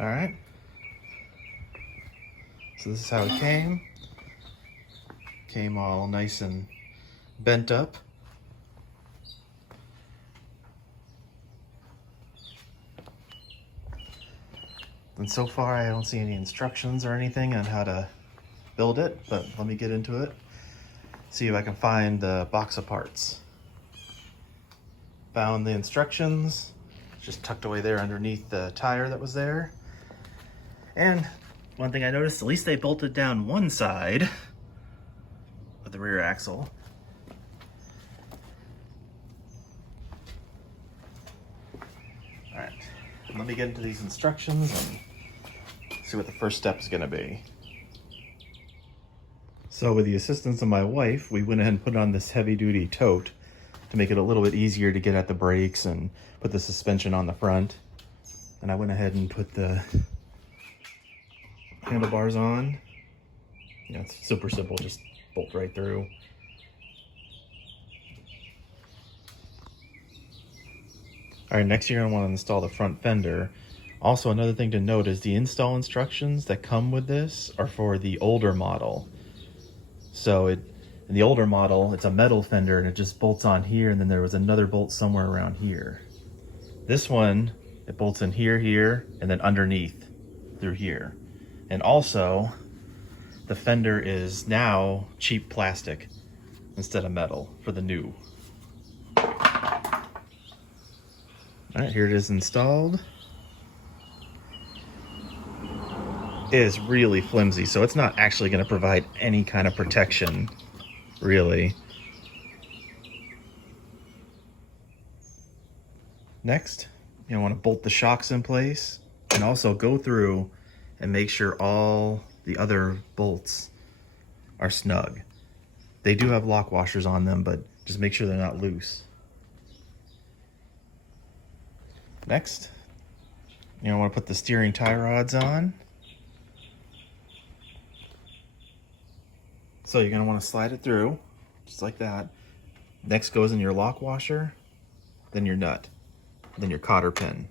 All right. So this is how it came. Came all nice and bent up. And so far I don't see any instructions or anything on how to build it, but let me get into it. See if I can find the box of parts. Found the instructions, just tucked away there underneath the tire that was there. And one thing I noticed, at least they bolted down one side of the rear axle. All right, let me get into these instructions and see what the first step is gonna be. So with the assistance of my wife, we went ahead and put on this heavy duty tote to make it a little bit easier to get at the brakes and put the suspension on the front. And I went ahead and put the handlebars on. Yeah, it's super simple, just bolt right through. All right, next you're gonna wanna install the front fender. Also, another thing to note is the install instructions that come with this are for the older model. So in the older model, it's a metal fender and it just bolts on here, and then there was another bolt somewhere around here. This one, it bolts in here, here, and then underneath through here. And also, the fender is now cheap plastic instead of metal for the new. All right, here it is installed. It is really flimsy, so it's not actually going to provide any kind of protection, really. Next, you want to bolt the shocks in place and also go through and make sure all the other bolts are snug. They do have lock washers on them, but just make sure they're not loose. Next, you want to put the steering tie rods on. So you're going to want to slide it through, just like that. Next goes in your lock washer, then your nut, then your cotter pin.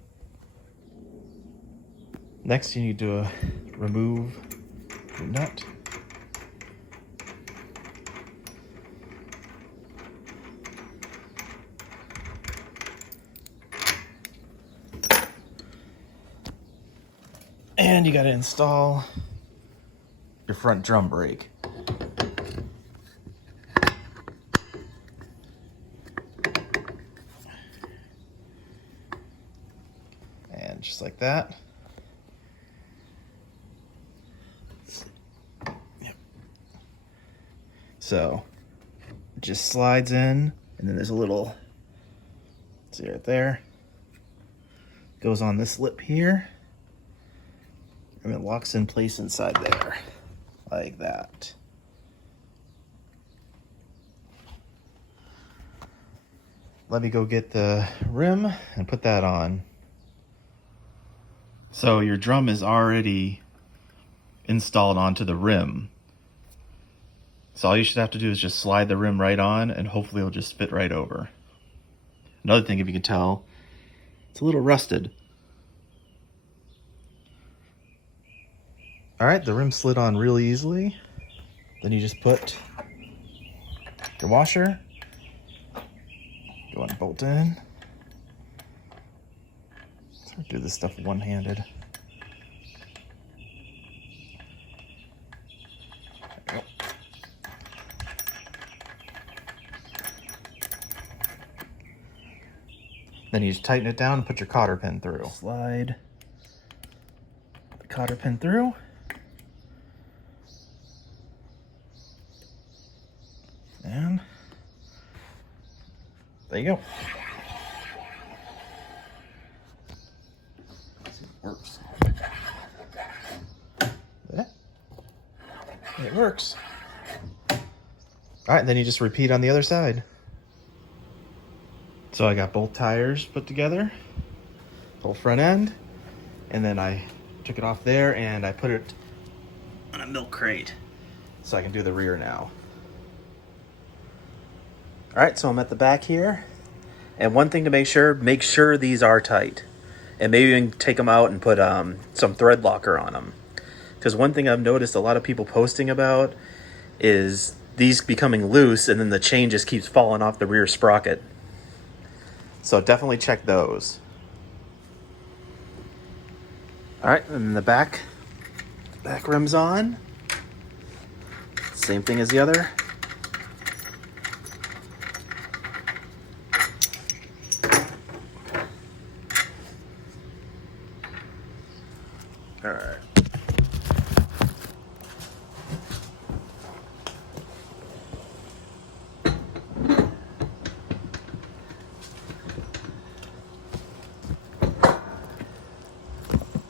Next you need to remove your nut. And you got to install your front drum brake. And just like that. Yep. So it just slides in, and then there's a little, see right there, goes on this lip here, and it locks in place inside there, like that. Let me go get the rim and put that on. So your drum is already installed onto the rim. So all you should have to do is just slide the rim right on, and hopefully it'll just fit right over. Another thing, if you can tell, it's a little rusted. All right, the rim slid on really easily. Then you just put your washer, go and bolt in. It's hard to do this stuff one-handed. Then you just tighten it down and put your cotter pin through. Slide the cotter pin through. And there you go. Let's see if it works. Yeah. It works. All right, then you just repeat on the other side. So I got both tires put together, whole front end, and then I took it off there and I put it on a milk crate so I can do the rear now. All right, so I'm at the back here, and one thing to make sure these are tight. and maybe even take them out and put some thread locker on them. Because one thing I've noticed a lot of people posting about is these becoming loose and then the chain just keeps falling off the rear sprocket. So definitely check those. All right, and the back rim's on. Same thing as the other. All right.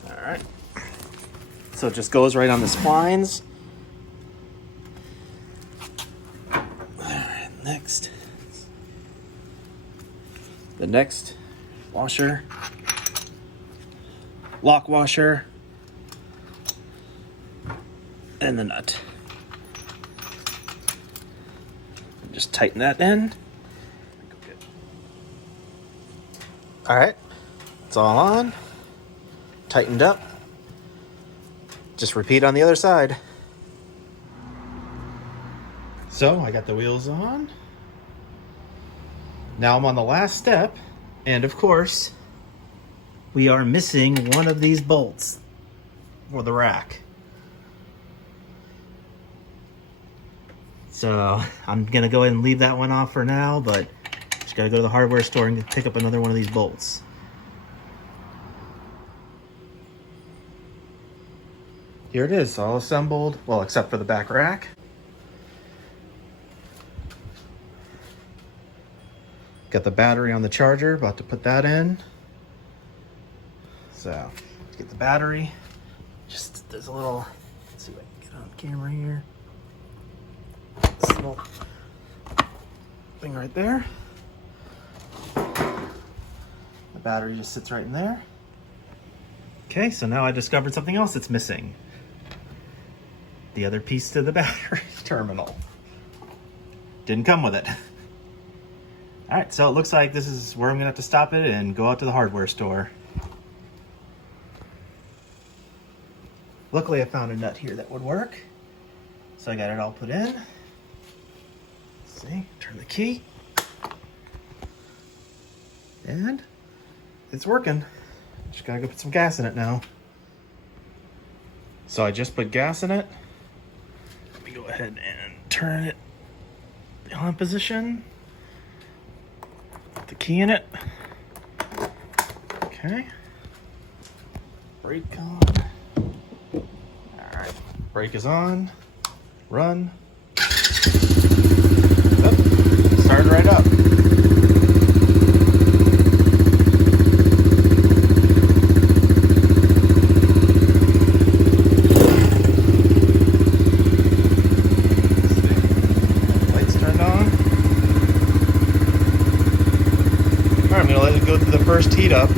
All right. So it just goes right on the splines. All right, next. The next washer, lock washer, and the nut. Just tighten that in. All right, it's all on, tightened up. Just repeat on the other side. So I got the wheels on. Now I'm on the last step, and of course, we are missing one of these bolts for the rack. So I'm gonna go ahead and leave that one off for now, but just gotta go to the hardware store and pick up another one of these bolts. Here it is, all assembled, well, except for the back rack. Got the battery on the charger, about to put that in. So, let's get the battery. Just, there's a little, let's see if I can get on camera here. This little thing right there. The battery just sits right in there. Okay, so now I discovered something else that's missing. The other piece to the battery terminal. Didn't come with it. All right, so it looks like this is where I'm gonna have to stop it and go out to the hardware store. Luckily I found a nut here that would work. So I got it all put in. Let's see, turn the key. And it's working. Just gotta go put some gas in it now. So I just put gas in it. Let me go ahead and turn it on position. Put the key in it. Okay. Brake on. Alright. Brake is on. Run. Oh, started right up. Go through the first heat up.